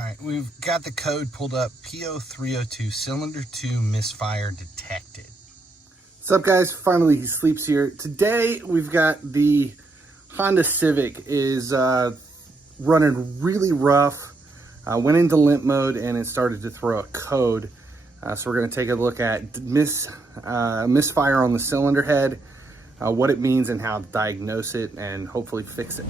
Alright, we've got the code pulled up. P0302 cylinder 2 misfire detected. What's up, guys? Finally he sleeps here. Today we've got the Honda Civic is running really rough. Went into limp mode and it started to throw a code. So we're going to take a look at misfire on the cylinder head, what it means and how to diagnose it and hopefully fix it.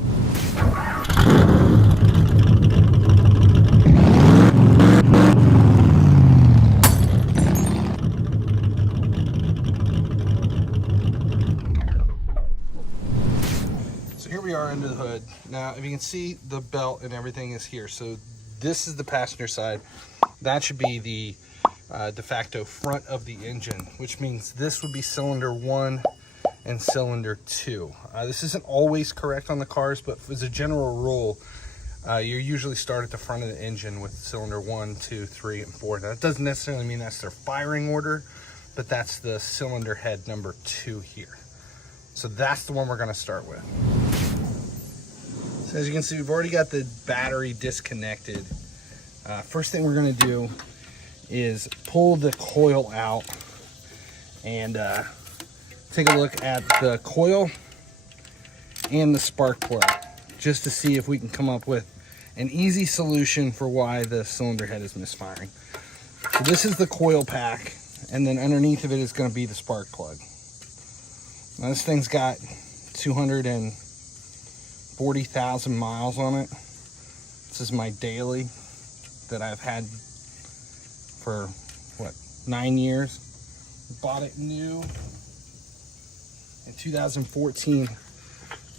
Here we are under the hood. Now, if you can see, the belt and everything is here. So this is the passenger side. That should be the de facto front of the engine, which means this would be cylinder 1 and cylinder 2. This isn't always correct on the cars, but as a general rule, you usually start at the front of the engine with cylinder 1, 2, 3, and 4. Now, that doesn't necessarily mean that's their firing order, but that's the cylinder head number 2 here. So that's the one we're going to start with. So as you can see, we've already got the battery disconnected. First thing we're going to do is pull the coil out and take a look at the coil and the spark plug, just to see if we can come up with an easy solution for why the cylinder head is misfiring. So this is the coil pack, and then underneath of it is going to be the spark plug. Now this thing's got 240,000 miles on it. This is my daily that I've had for, what, 9 years. Bought it new in 2014.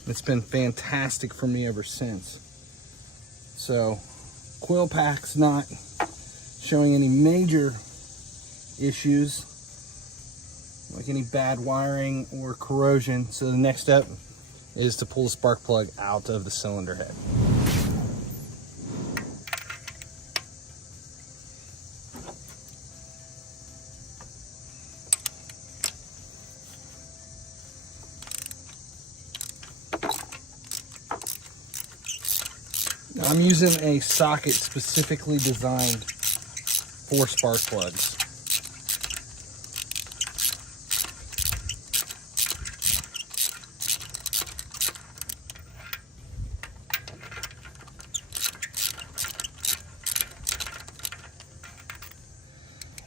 It's been fantastic for me ever since. So, coil pack's not showing any major issues, like any bad wiring or corrosion. So the next step is to pull the spark plug out of the cylinder head. Now, I'm using a socket specifically designed for spark plugs.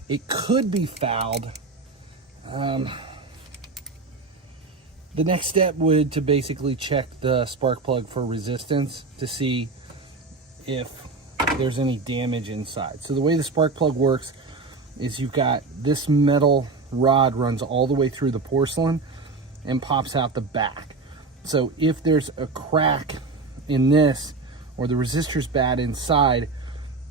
It could be fouled. The next step would to basically check the spark plug for resistance to see if there's any damage inside. So the way the spark plug works is you've got this metal rod runs all the way through the porcelain and pops out the back. So if there's a crack in this or the resistor's bad inside,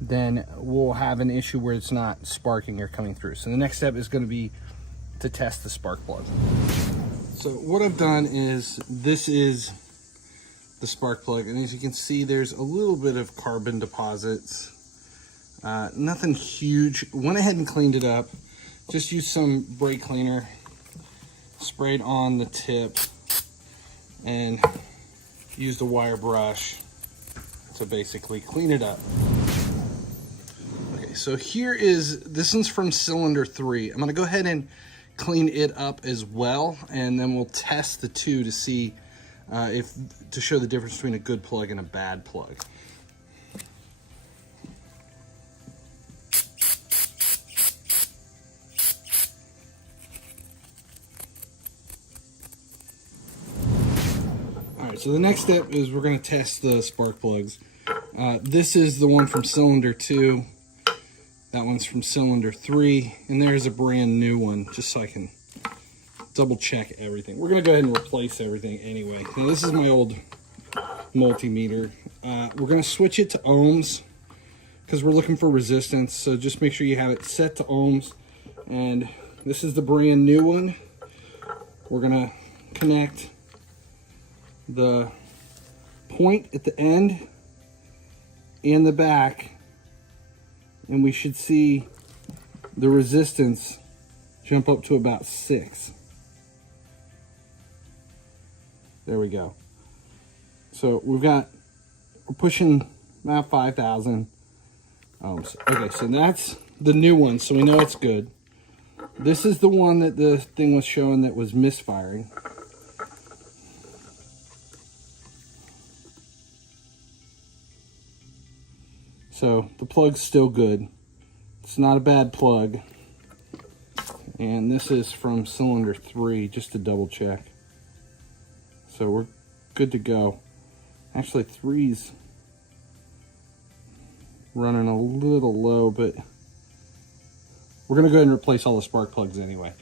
then we'll have an issue where it's not sparking or coming through. So the next step is going to be to test the spark plug. So what I've done is, this is the spark plug, and as you can see, there's a little bit of carbon deposits. Nothing huge. Went ahead and cleaned it up. Just used some brake cleaner, sprayed on the tip, and used a wire brush to basically clean it up. So here is, this one's from cylinder 3. I'm gonna go ahead and clean it up as well, and then we'll test the two to see to show the difference between a good plug and a bad plug. All right, so the next step is we're gonna test the spark plugs. This is the one from cylinder 2. That one's from cylinder 3, and there's a brand new one, just so I can double check everything. We're gonna go ahead and replace everything anyway. Now this is my old multimeter. We're gonna switch it to ohms because we're looking for resistance, so just make sure you have it set to ohms. And this is the brand new one. We're gonna connect the point at the end and the back, and we should see the resistance jump up to about 6. There we go. So we're pushing about 5,000. Okay, so that's the new one, so we know it's good. This is the one that the thing was showing that was misfiring. So the plug's still good. It's not a bad plug. And this is from cylinder 3, just to double check. So we're good to go. Actually, 3's running a little low, but we're gonna go ahead and replace all the spark plugs anyway.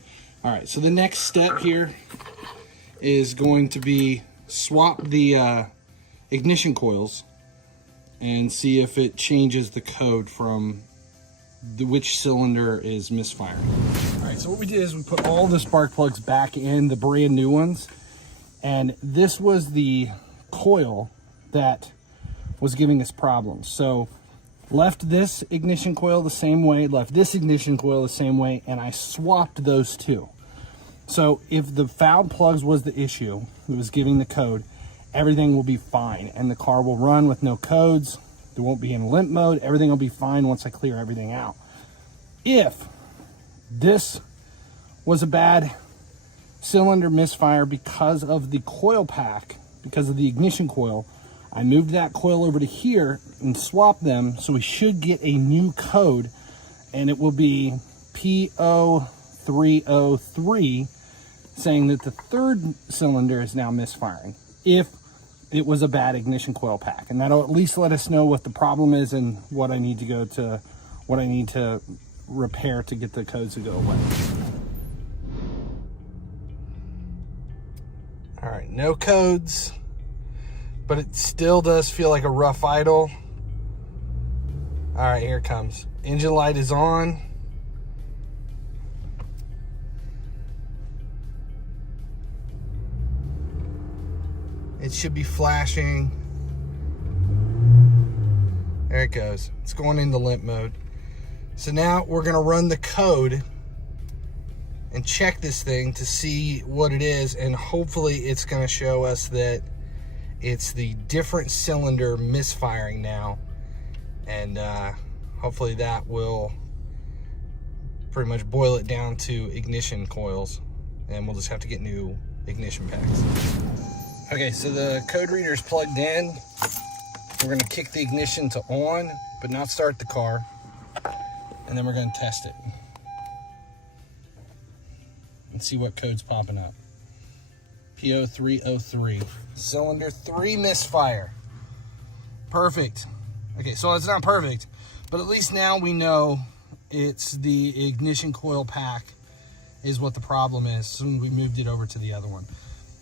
All right, so the next step here is going to be swap the ignition coils and see if it changes the code from which cylinder is misfiring. All right, so what we did is we put all the spark plugs back in, the brand new ones, and this was the coil that was giving us problems. So left this ignition coil the same way, left this ignition coil the same way, and I swapped those two. So if the fouled plugs was the issue, it was giving the code, everything will be fine, and the car will run with no codes. There won't be in limp mode. Everything will be fine once I clear everything out. If this was a bad cylinder misfire because of the coil pack, because of the ignition coil, I moved that coil over to here and swapped them, so we should get a new code, and it will be P0303, saying that the third cylinder is now misfiring if it was a bad ignition coil pack. And that'll at least let us know what the problem is and what I need to repair to get the codes to go away. All right, no codes, but it still does feel like a rough idle. All right, here it comes. Engine light is on. It should be flashing. There it goes. It's going into limp mode. So now we're gonna run the code and check this thing to see what it is, and hopefully it's gonna show us that it's the different cylinder misfiring now, and hopefully that will pretty much boil it down to ignition coils, and we'll just have to get new ignition packs. Okay, so the code reader is plugged in. We're gonna kick the ignition to on, but not start the car, and then we're gonna test it and see what code's popping up. P0303, cylinder 3 misfire. Perfect. Okay, so it's not perfect, but at least now we know it's the ignition coil pack is what the problem is. Soon we moved it over to the other one.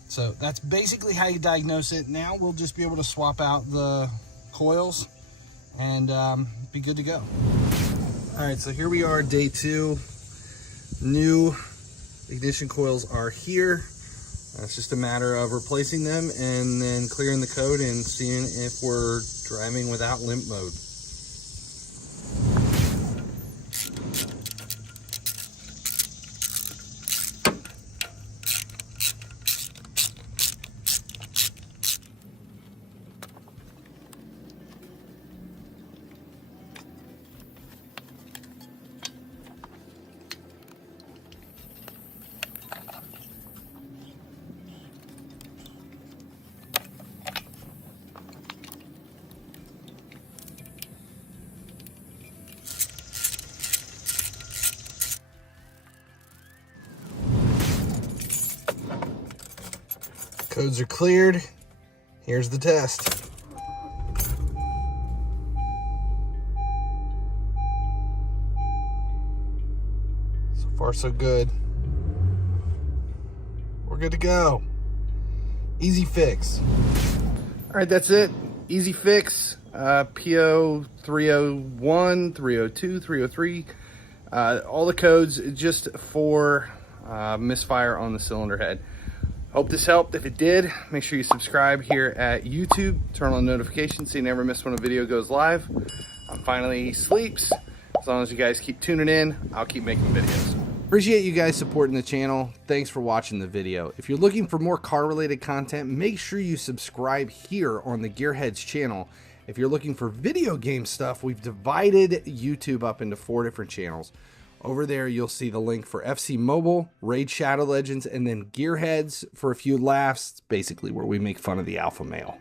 So that's basically how you diagnose it. Now we'll just be able to swap out the coils and be good to go. All right, so here we are, day 2. New ignition coils are here. It's just a matter of replacing them and then clearing the code and seeing if we're driving without limp mode. Codes are cleared. Here's the test. So far, so good. We're good to go. Easy fix. All right, that's it. Easy fix. P0301, 302, 303. All the codes just for misfire on the cylinder head. Hope this helped. If it did, make sure you subscribe here at YouTube. Turn on notifications so you never miss when a video goes live. Finally, he sleeps. As long as you guys keep tuning in, I'll keep making videos. Appreciate you guys supporting the channel. Thanks for watching the video. If you're looking for more car-related content, make sure you subscribe here on the GearHeads channel. If you're looking for video game stuff, we've divided YouTube up into 4 different channels. Over there, you'll see the link for FC Mobile, Raid Shadow Legends, and then GearHeads for a few laughs, basically where we make fun of the alpha male.